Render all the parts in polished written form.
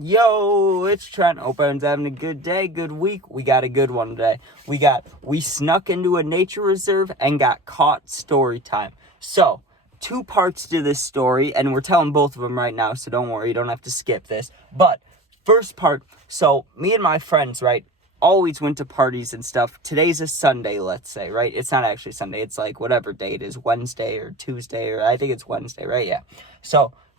Yo, it's Trent. Hope everyone's having a good day, good week. We got a good one today. We snuck into a nature reserve and got caught story time. So, two parts to this story, and we're telling both of them right now, so don't worry, you don't have to skip this. But, first part, so me and my friends, right, always went to parties and stuff. Today's a Sunday, let's say, right? It's not actually Sunday. It's like whatever day it is, Wednesday or Tuesday, or I think it's Wednesday, right? Yeah.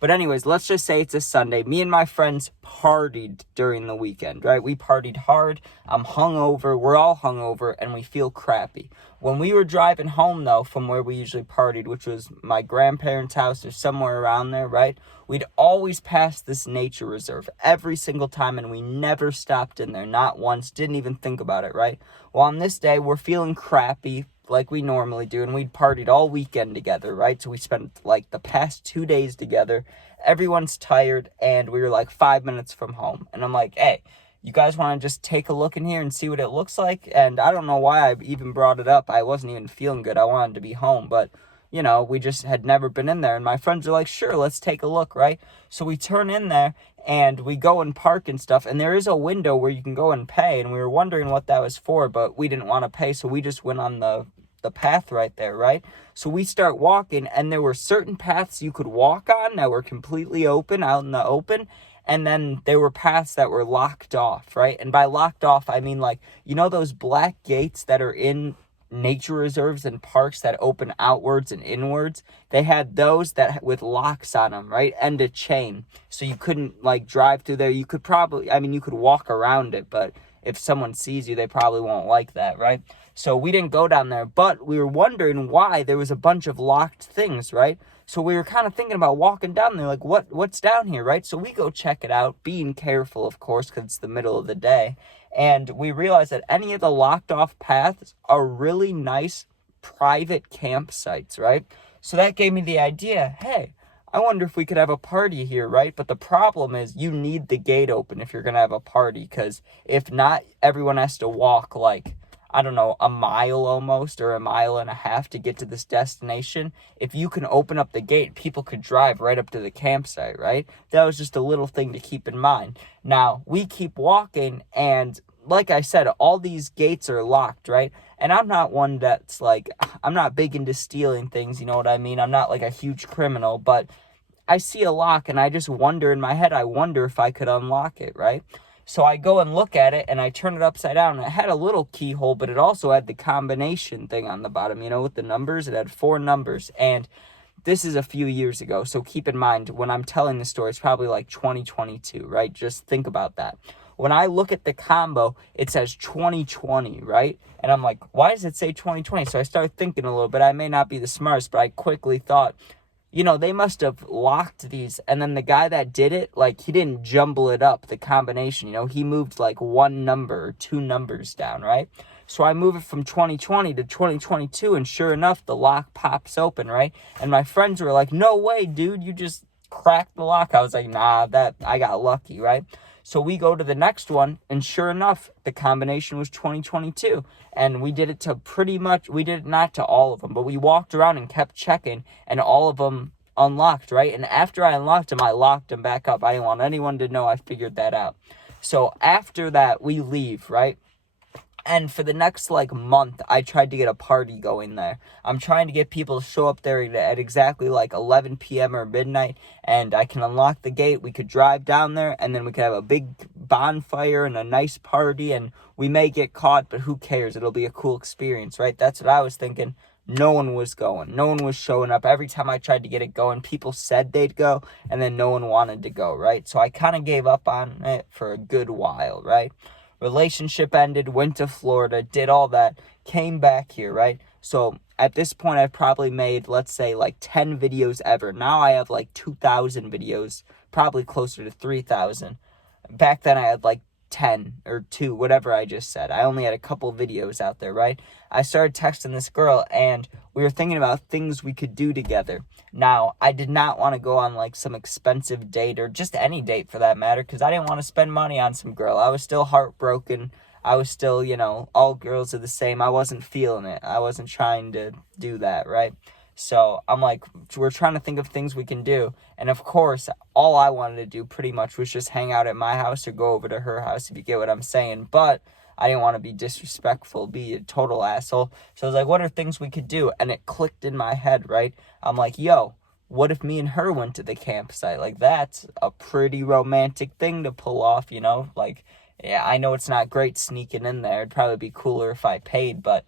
But anyways, let's just say it's a Sunday. Me and my friends partied during the weekend, right? We partied hard. I'm hungover. We're all hungover, and we feel crappy. When we were driving home, though, from where we usually partied, which was my grandparents' house or somewhere around there, right? We'd always pass this nature reserve every single time, and we never stopped in there, not once, didn't even think about it, right? Well, on this day, we're feeling crappy, like we normally do, and we'd partied all weekend together, right? So we spent like the past 2 days together. Everyone's tired, and we were like 5 minutes from home. And I'm like, hey, you guys want to just take a look in here and see what it looks like? And I don't know why I even brought it up. I wasn't even feeling good. I wanted to be home, but we just had never been in there. And my friends are like, sure, let's take a look, right? So we turn in there and we go and park and stuff. And there is a window where you can go and pay. And we were wondering what that was for, but we didn't want to pay. So we just went on the path right there, right? So we start walking, and there were certain paths you could walk on that were completely open, out in the open, and then there were paths that were locked off, right? And by locked off, I mean those black gates that are in nature reserves and parks that open outwards and inwards. They had those that with locks on them, right? And a chain, so you couldn't drive through there. You could you could walk around it, but if someone sees you, they probably won't like that, right? So we didn't go down there, but we were wondering why there was a bunch of locked things, right? So we were kind of thinking about walking down there, like what's down here, right? So we go check it out, being careful, of course, because it's the middle of the day. And we realized that any of the locked off paths are really nice private campsites, right? So that gave me the idea, hey, I wonder if we could have a party here, right? But the problem is you need the gate open if you're going to have a party, because if not, everyone has to walk a mile almost, or a mile and a half to get to this destination. If you can open up the gate, people could drive right up to the campsite, right? That was just a little thing to keep in mind. Now, we keep walking, and like I said, all these gates are locked, right? And I'm not one that's I'm not big into stealing things, you know what I mean? I'm not like a huge criminal, but I see a lock, and I just wonder in my head, I wonder if I could unlock it, right? So I go and look at it, and I turn it upside down. It had a little keyhole, but it also had the combination thing on the bottom, with the numbers. It had 4 numbers, and this is a few years ago. So keep in mind, when I'm telling the story, it's probably like 2022, right? Just think about that. When I look at the combo, it says 2020, right? And I'm like, why does it say 2020? So I started thinking a little bit. I may not be the smartest, but I quickly thought, they must have locked these, and then the guy that did it, he didn't jumble it up, the combination, he moved 1 number or 2 numbers down, right? So I move it from 2020 to 2022, and sure enough, the lock pops open, right? And my friends were like, no way, dude, you just cracked the lock. I was like, nah, I got lucky, right? So we go to the next one, and sure enough, the combination was 2022. And we did it we did it not to all of them, but we walked around and kept checking, and all of them unlocked, right? And after I unlocked them, I locked them back up. I didn't want anyone to know I figured that out. So after that, we leave, right? And for the next month, I tried to get a party going there. I'm trying to get people to show up there at exactly 11 p.m. or midnight, and I can unlock the gate. We could drive down there, and then we could have a big bonfire and a nice party, and we may get caught, but who cares? It'll be a cool experience, right? That's what I was thinking. No one was going. No one was showing up. Every time I tried to get it going, people said they'd go, and then no one wanted to go, right? So I kind of gave up on it for a good while, right? Relationship ended, went to Florida, did all that, came back here, right? So at this point, I've probably made, let's say, 10 videos ever. Now I have 2,000 videos, probably closer to 3,000. Back then I had 10 or 2, whatever I just said. I only had a couple videos out there, right? I started texting this girl, and we were thinking about things we could do together. Now, I did not want to go on some expensive date, or just any date for that matter, because I didn't want to spend money on some girl. I was still heartbroken. I was still, all girls are the same. I wasn't feeling it. I wasn't trying to do that, right? So I'm like, we're trying to think of things we can do. And of course, all I wanted to do pretty much was just hang out at my house or go over to her house, if you get what I'm saying. But I didn't want to be disrespectful, be a total asshole. So I was like, what are things we could do? And it clicked in my head, right? I'm like, yo, what if me and her went to the campsite? Like, that's a pretty romantic thing to pull off, you know? Like, yeah, I know it's not great sneaking in there. It'd probably be cooler if I paid, but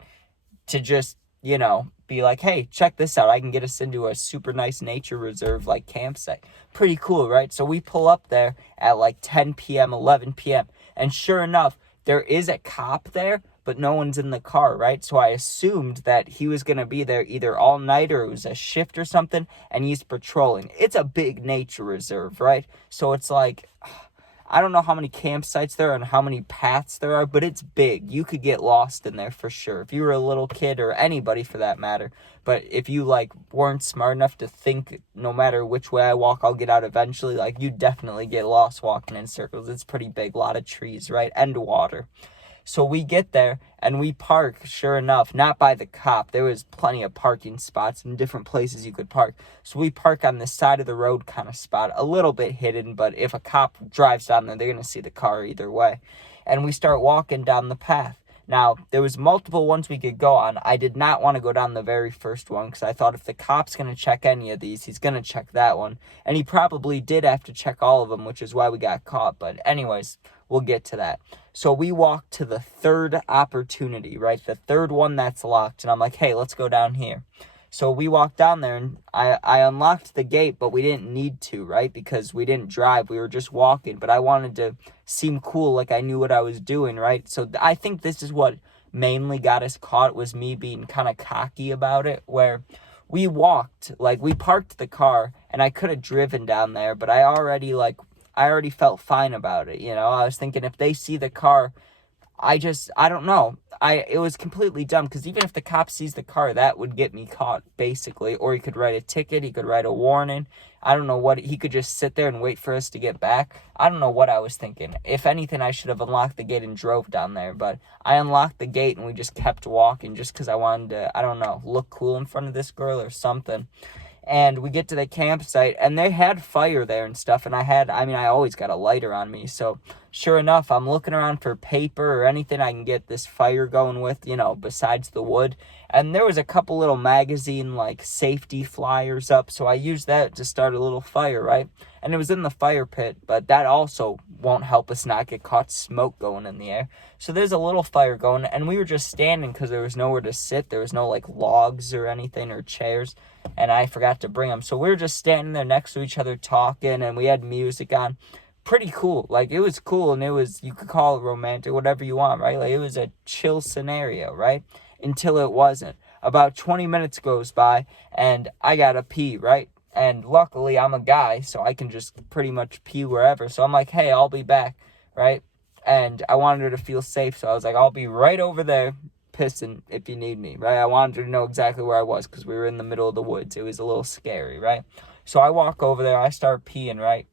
to just, you know, be like, hey, check this out. I can get us into a super nice nature reserve, like, campsite. Pretty cool, right? So we pull up there at like 10 p.m., 11 p.m. And sure enough, there is a cop there, but no one's in the car, right? So I assumed that he was going to be there either all night or it was a shift or something, and he's patrolling. It's a big nature reserve, right? So it's like, I don't know how many campsites there are and how many paths there are, but it's big. You could get lost in there for sure. If you were a little kid, or anybody for that matter. But if you, like, weren't smart enough to think no matter which way I walk, I'll get out eventually, like, you definitely get lost walking in circles. It's pretty big, a lot of trees, right? And water. So we get there and we park, sure enough, not by the cop. There was plenty of parking spots in different places you could park. So we park on the side of the road kind of spot, a little bit hidden, but if a cop drives down there, they're going to see the car either way. And we start walking down the path. Now, there was multiple ones we could go on. I did not want to go down the very first one because I thought if the cop's going to check any of these, he's going to check that one. And he probably did have to check all of them, which is why we got caught. But anyways, we'll get to that. So we walk to the third opportunity, right? The third one that's locked. And I'm like, hey, let's go down here. So we walked down there and I unlocked the gate, but we didn't need to, right? Because we didn't drive. We were just walking. But I wanted to seem cool, like I knew what I was doing, right? So I think this is what mainly got us caught, was me being kind of cocky about it, where we walked, like we parked the car and I could have driven down there, but I already felt fine about it, you know? I was thinking if they see the car, I don't know. It was completely dumb because even if the cop sees the car, that would get me caught, basically. Or he could write a ticket, he could write a warning. I don't know what, he could just sit there and wait for us to get back. I don't know what I was thinking. If anything, I should have unlocked the gate and drove down there. But I unlocked the gate and we just kept walking just because I wanted to, I don't know, look cool in front of this girl or something. And we get to the campsite and they had fire there and stuff. And I always got a lighter on me. So sure enough, I'm looking around for paper or anything I can get this fire going with, you know, besides the wood. And there was a couple little magazine, like, safety flyers up. So I used that to start a little fire, right? And it was in the fire pit, but that also won't help us not get caught, smoke going in the air. So there's a little fire going, and we were just standing because there was nowhere to sit. There was no, like, logs or anything or chairs, and I forgot to bring them. So we were just standing there next to each other talking, and we had music on. Pretty cool. Like, it was cool, and it was, you could call it romantic, whatever you want, right? Like, it was a chill scenario, right? Until it wasn't. About 20 minutes goes by, and I gotta pee, right? And luckily, I'm a guy, so I can just pretty much pee wherever. So I'm like, hey, I'll be back, right? And I wanted her to feel safe, so I was like, I'll be right over there pissing if you need me, right? I wanted her to know exactly where I was because we were in the middle of the woods. It was a little scary, right? So I walk over there, I start peeing, right?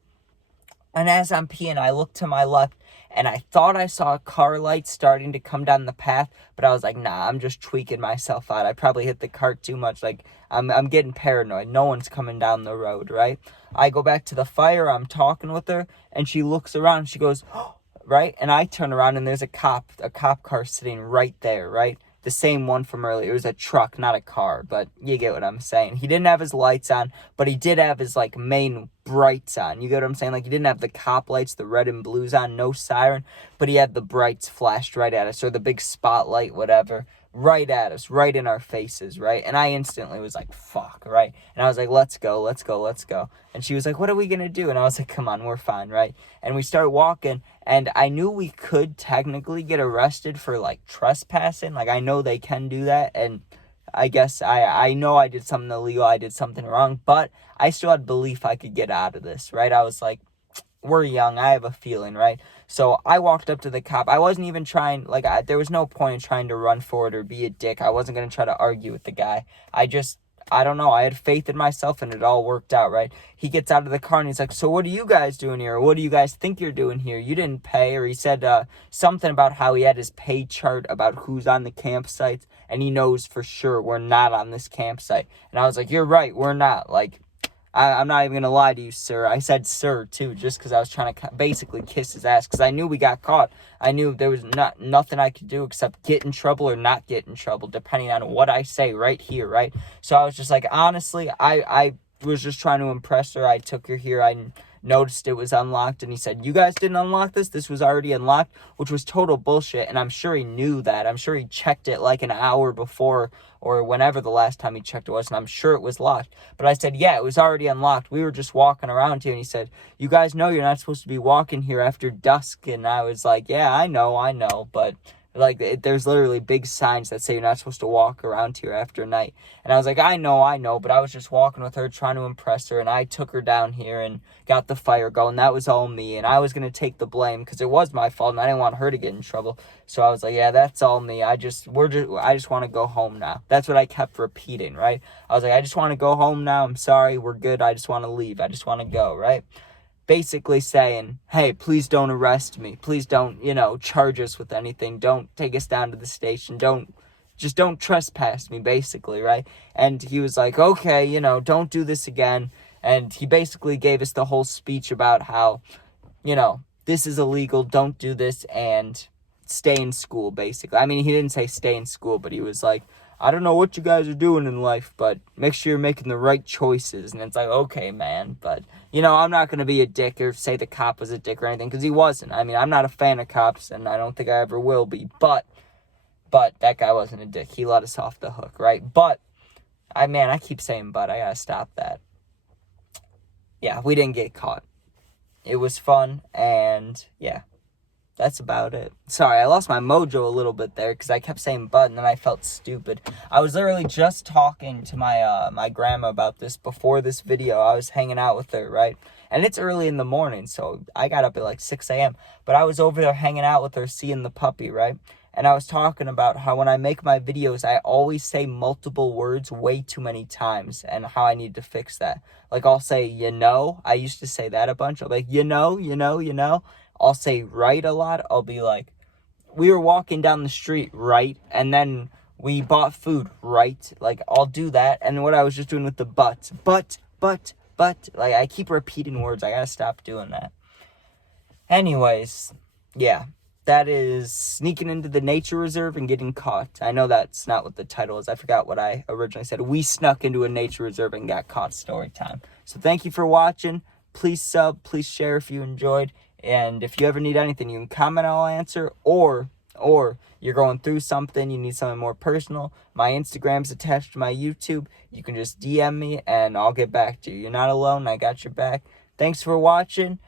And as I'm peeing, I look to my left, and I thought I saw a car light starting to come down the path, but I was like, nah, I'm just tweaking myself out. I probably hit the cart too much. Like, I'm getting paranoid. No one's coming down the road, right? I go back to the fire. I'm talking with her, and she looks around. She goes, oh, right? And I turn around, and there's a cop car sitting right there, right? The same one from earlier. It was a truck, not a car, but you get what I'm saying. He didn't have his lights on, but he did have his, like, main brights on. You get what I'm saying? Like, he didn't have the cop lights, the red and blues on, no siren, but he had the brights flashed right at us, or the big spotlight, whatever, right at us, right in our faces, right? And I instantly was like, fuck, right? And I was like, let's go. And she was like, what are we going to do? And I was like, come on, we're fine, right? And we start walking, and I knew we could technically get arrested for, like, trespassing. Like, I know they can do that, and I guess I know I did something illegal, I did something wrong, but I still had belief I could get out of this, right? I was like, we're young, I have a feeling, right? So I walked up to the cop. I wasn't even trying, like, there was no point in trying to run for it or be a dick. I wasn't going to try to argue with the guy. I don't know, I had faith in myself, and it all worked out, right? He gets out of the car, and he's like, so what are you guys doing here? Or what do you guys think you're doing here? You didn't pay. Or he said something about how he had his pay chart about who's on the campsites, and he knows for sure we're not on this campsite. And I was like, you're right, we're not. Like, I'm not even going to lie to you, sir. I said sir, too, just because I was trying to basically kiss his ass, because I knew we got caught. I knew there was nothing I could do except get in trouble or not get in trouble, depending on what I say right here, right? So I was just like, honestly, I was just trying to impress her. I took her here. I noticed it was unlocked, and he said, you guys didn't unlock this? This was already unlocked, which was total bullshit, and I'm sure he knew that. I'm sure he checked it like an hour before, or whenever the last time he checked it was, and I'm sure it was locked. But I said, yeah, it was already unlocked. We were just walking around here, and he said, you guys know you're not supposed to be walking here after dusk, and I was like, yeah, I know, but like, there's literally big signs that say you're not supposed to walk around here after night. And I was like, I know, but I was just walking with her, trying to impress her, and I took her down here and got the fire going. That was all me, and I was going to take the blame, because it was my fault, and I didn't want her to get in trouble. So I was like, yeah, that's all me. I just want to go home now. That's what I kept repeating, right? I was like, I just want to go home now. I'm sorry, we're good. I just want to leave. I just want to go, right? Basically saying, hey, please don't arrest me. Please don't, charge us with anything. Don't take us down to the station. Don't trespass me, basically, right? And he was like, okay, don't do this again. And he basically gave us the whole speech about how, this is illegal, don't do this, and stay in school, basically. I mean, he didn't say stay in school, but he was like, I don't know what you guys are doing in life, but make sure you're making the right choices. And it's like, okay, man, but, I'm not going to be a dick or say the cop was a dick or anything, because he wasn't. I mean, I'm not a fan of cops, and I don't think I ever will be, but that guy wasn't a dick. He let us off the hook, right? But, I keep saying but. I got to stop that. Yeah, we didn't get caught. It was fun, and yeah. That's about it. Sorry, I lost my mojo a little bit there because I kept saying but, and then I felt stupid. I was literally just talking to my grandma about this before this video. I was hanging out with her, right? And it's early in the morning, so I got up at like 6 a.m. But I was over there hanging out with her, seeing the puppy, right? And I was talking about how when I make my videos, I always say multiple words way too many times, and how I need to fix that. Like, I'll say, I used to say that a bunch. I'll be like, I'll say right a lot. I'll be like, we were walking down the street, right? And then we bought food, right? Like, I'll do that. And what I was just doing with the but. Like, I keep repeating words. I gotta stop doing that. Anyways, yeah. That is sneaking into the nature reserve and getting caught. I know that's not what the title is. I forgot what I originally said. We snuck into a nature reserve and got caught. Story time. So thank you for watching. Please sub. Please share if you enjoyed. And if you ever need anything, you can comment, I'll answer, or you're going through something, you need something more personal, my Instagram's attached to my YouTube. You can just DM me, and I'll get back to you. You're not alone. I got your back. Thanks for watching.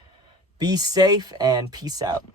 Be safe, and peace out.